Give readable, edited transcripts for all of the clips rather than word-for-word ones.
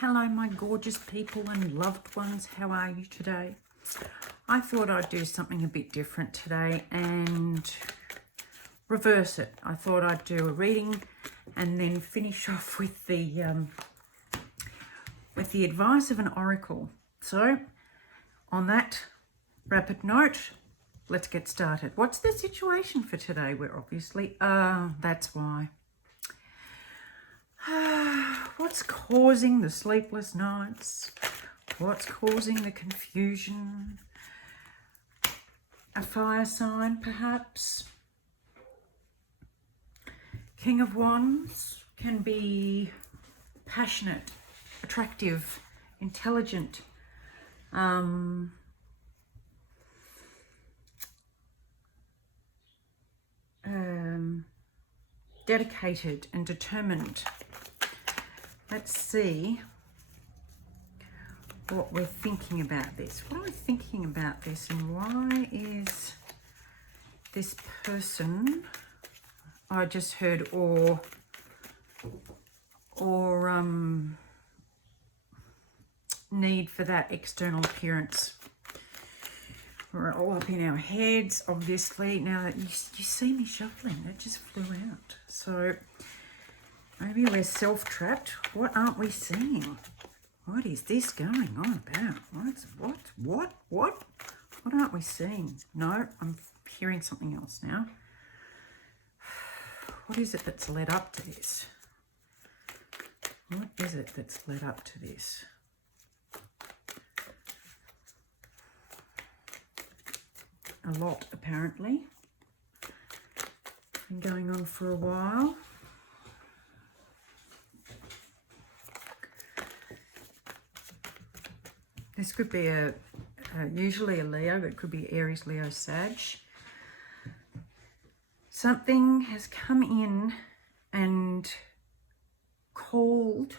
Hello, my gorgeous people and loved ones. How are you today? I thought I'd do something a bit different today and reverse it. I thought I'd do a reading and then finish off with the advice of an oracle. So, on that rapid note, let's get started. What's the situation for today? We're obviously, that's why. What's causing the sleepless nights? What's causing the confusion? A fire sign, perhaps? King of Wands can be passionate, attractive, intelligent, dedicated and determined. Let's see what we're thinking about this. What are we thinking about this, and why is this person, I just heard or need for that external appearance. We're all up in our heads, obviously. Now that you see me shuffling, that just flew out. So maybe we're self-trapped. What aren't we seeing? What is this going on about? What aren't we seeing? No, I'm hearing something else now. What is it that's led up to this? What is it that's led up to this? A lot, apparently. Been going on for a while. This could be usually a Leo, but it could be Aries, Leo, Sag. Something has come in and called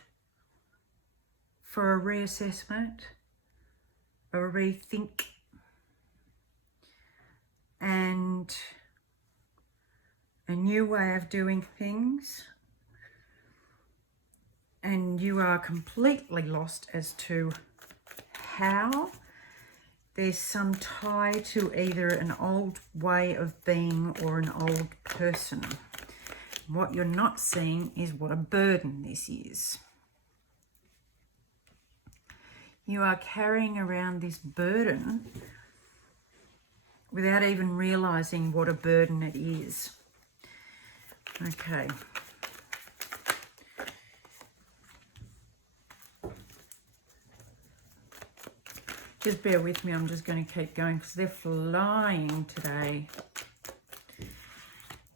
for a reassessment, a rethink, and a new way of doing things. And you are completely lost as to how. There's some tie to either an old way of being or an old person. What you're not seeing is what a burden this is. You are carrying around this burden without even realizing what a burden it is. Okay. Just bear with me, I'm just going to keep going because they're flying today.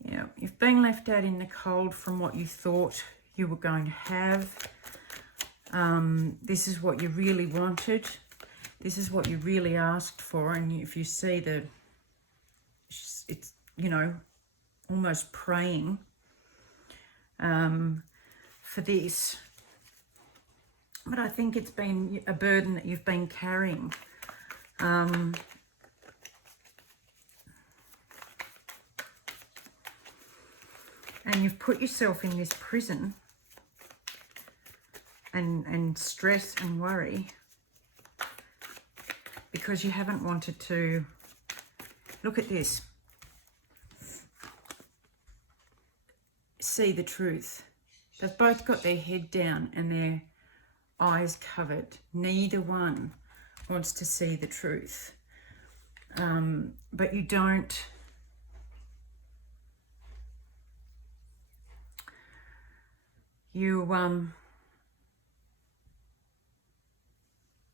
Yeah, you've been left out in the cold from what you thought you were going to have. This is what you really wanted. This is what you really asked for. And if you see it's, you know, almost praying for this. But I think it's been a burden that you've been carrying. And you've put yourself in this prison and stress and worry because you haven't wanted to look at this. See the truth. They've both got their head down and their eyes covered. Neither one wants to see the truth. But you don't.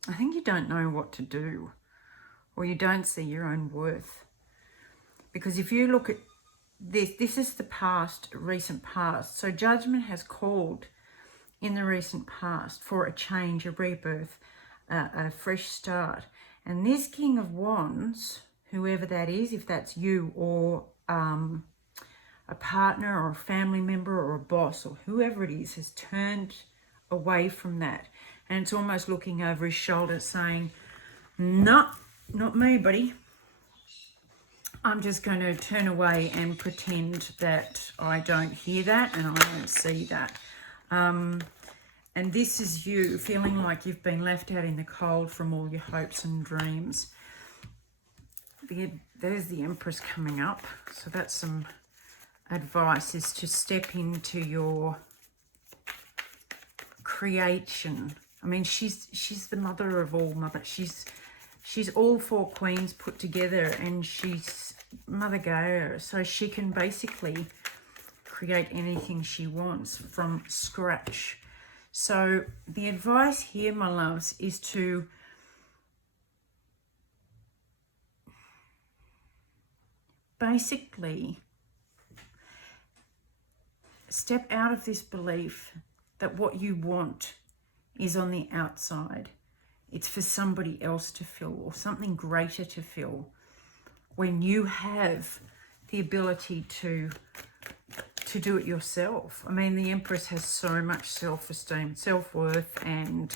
I think you don't know what to do, or you don't see your own worth. Because if you look at this is the past, recent past. So judgment has called in the recent past for a change, a rebirth, a fresh start. And this King of Wands, whoever that is, if that's you or a partner or a family member or a boss or whoever it is, has turned away from that. And it's almost looking over his shoulder saying, no, not me, buddy. I'm just going to turn away and pretend that I don't hear that and I don't see that. And this is you feeling like you've been left out in the cold from all your hopes and dreams. There's the Empress coming up. So that's some advice, is to step into your creation. I mean, she's the mother of all mother. She's all four queens put together, and she's Mother Gaia. So she can basically create anything she wants from scratch. So the advice here, my loves, is to basically step out of this belief that what you want is on the outside. It's for somebody else to fill, or something greater to fill, when you have the ability to do it yourself. I mean, the Empress has so much self-esteem, self-worth, and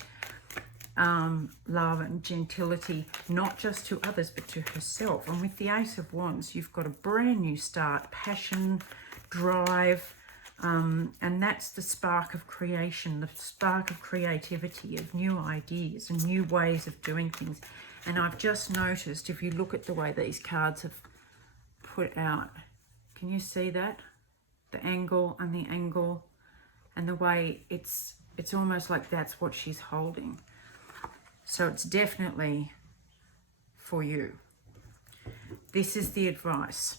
love and gentility, not just to others, but to herself. And with the Ace of Wands, you've got a brand new start, passion, drive, and that's the spark of creation, the spark of creativity, of new ideas and new ways of doing things. And I've just noticed, if you look at the way these cards have put out, can you see that? The angle and the angle, and the way it's almost like that's what she's holding. So it's definitely for you. This is the advice.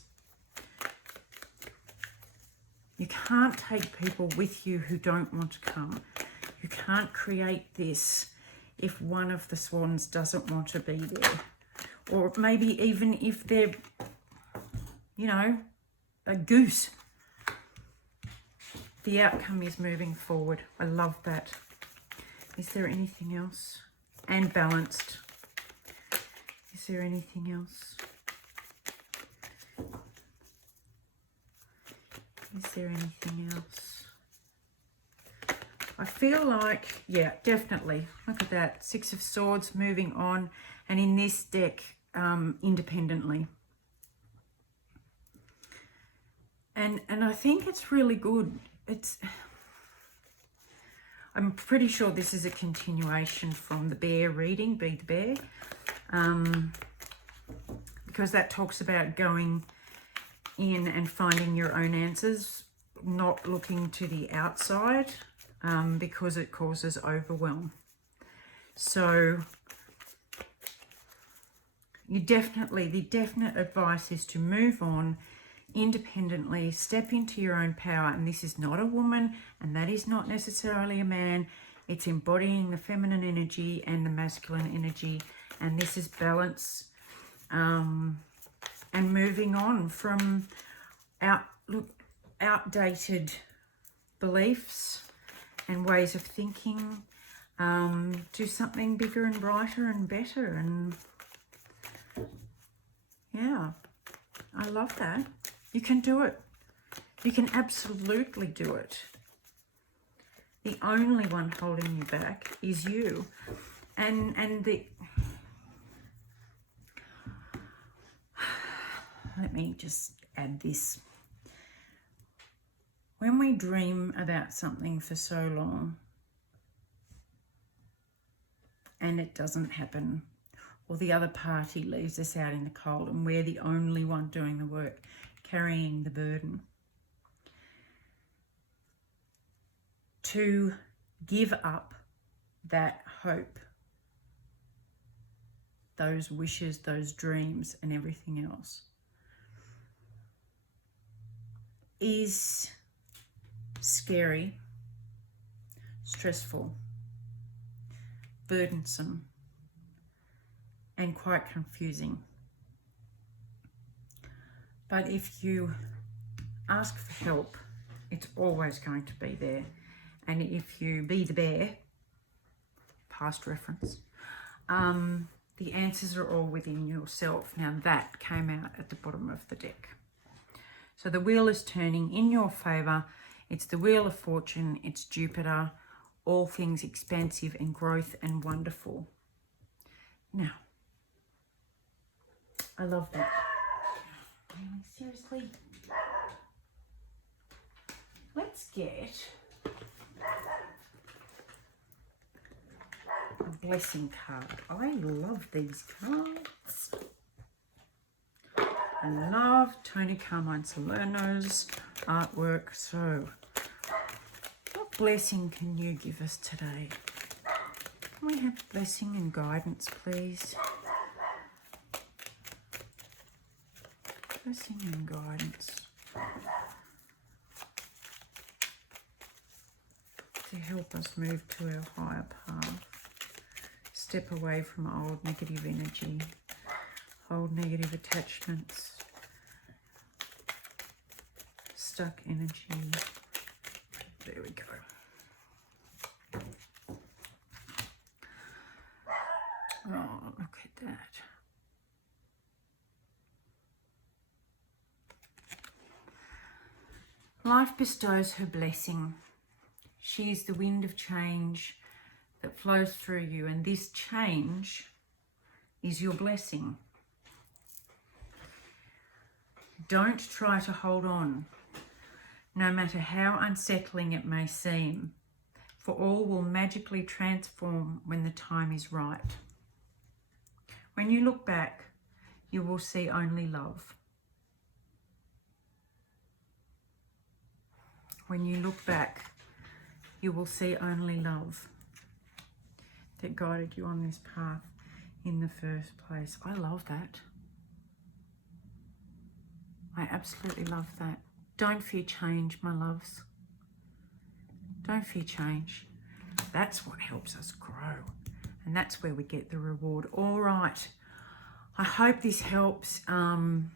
You can't take people with you who don't want to come. You can't create this if one of the swans doesn't want to be there. Or maybe even if they're, you know, a goose. The outcome is moving forward. I love that. Is there anything else? And balanced. Is there anything else? Is there anything else? I feel like, yeah, definitely. Look at that. Six of Swords moving on. And in this deck, independently. And I think it's really good. I'm pretty sure this is a continuation from the bear reading, Be the Bear. Because that talks about going in and finding your own answers, not looking to the outside, because it causes overwhelm. So the definite advice is to move on independently, step into your own power. And this is not a woman, and that is not necessarily a man. It's embodying the feminine energy and the masculine energy, and this is balance, and moving on from outdated beliefs and ways of thinking, to something bigger and brighter and better. And yeah, I love that. You can do it. You can absolutely do it. The only one holding you back is you. And let me just add this. When we dream about something for so long and it doesn't happen, or the other party leaves us out in the cold and we're the only one doing the work, carrying the burden, to give up that hope, those wishes, those dreams and everything else is scary, stressful, burdensome, and quite confusing. But if you ask for help, it's always going to be there. And if you be the bear, past reference, the answers are all within yourself. Now that came out at the bottom of the deck. So the wheel is turning in your favour. It's the Wheel of Fortune. It's Jupiter. All things expansive and growth and wonderful. Now, I love that. Really, seriously? Let's get blessing card. I love these cards. I love Tony Carmine Salerno's artwork. So, what blessing can you give us today? Can we have blessing and guidance, please? Blessing and guidance. To help us move to our higher path. Step away from old negative energy, old negative attachments, stuck energy. There we go. Oh, look at that. Life bestows her blessing. She is the wind of change that flows through you, and this change is your blessing. Don't try to hold on, no matter how unsettling it may seem, for all will magically transform when the time is right. When you look back, you will see only love. When you look back, you will see only love that guided you on this path in the first place. I love that. I absolutely love that. Don't fear change, my loves. Don't fear change. That's what helps us grow. And that's where we get the reward. All right. I hope this helps. And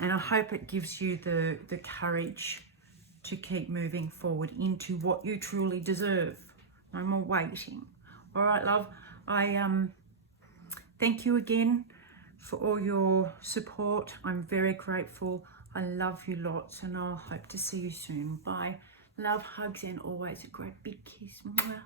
I hope it gives you the courage to keep moving forward into what you truly deserve. No more waiting. All right, love. I thank you again for all your support. I'm very grateful. I love you lots, and I'll hope to see you soon. Bye. Love, hugs, and always a great big kiss. Mwah.